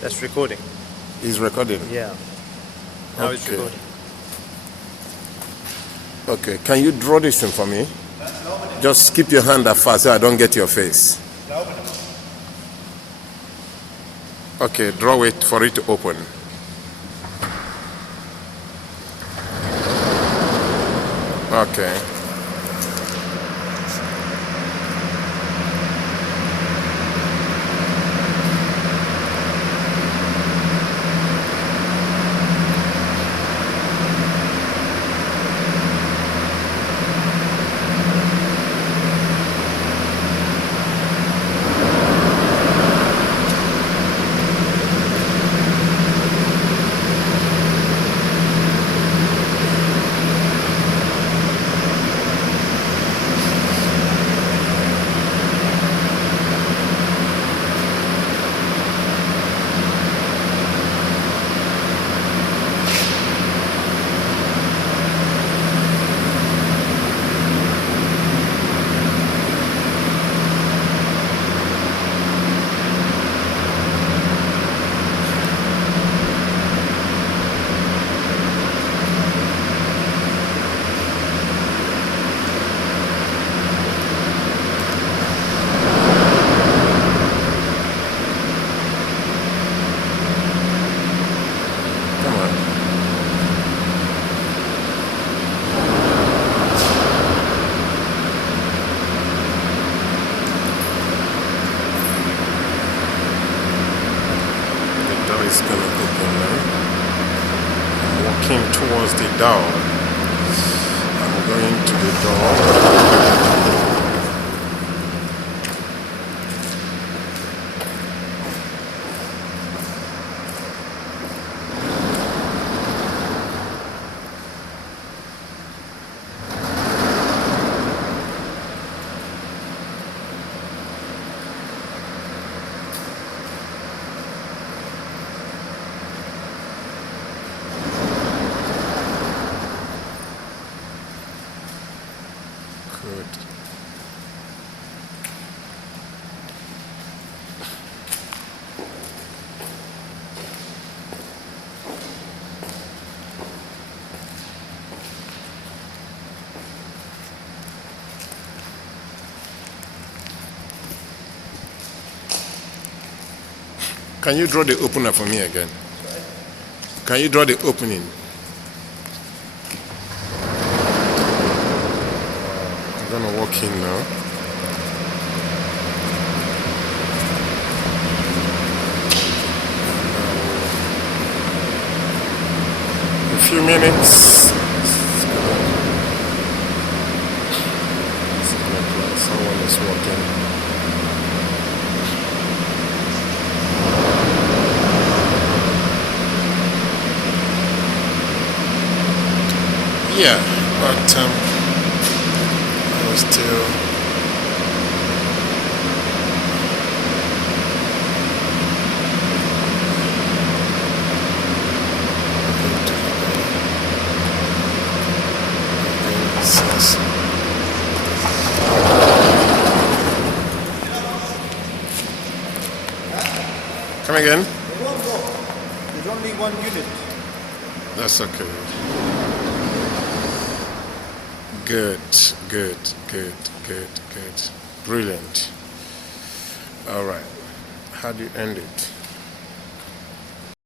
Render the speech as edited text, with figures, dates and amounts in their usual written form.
That's recording. It's recording? Yeah. Now it's recording. Okay, can you draw this thing for me? Just keep your hand that far so I don't get your face. Okay, draw it for it to open. Okay. Come on. The door is gonna open now. I'm walking towards the door. I'm going to the door. Good. Can you draw the opener for me again? Can you draw the opening? I'm gonna walk in now. A few minutes. Someone is walking. Yeah, but I was still. Come again? There's only one unit. That's okay. Good. Brilliant. All right. How do you end it?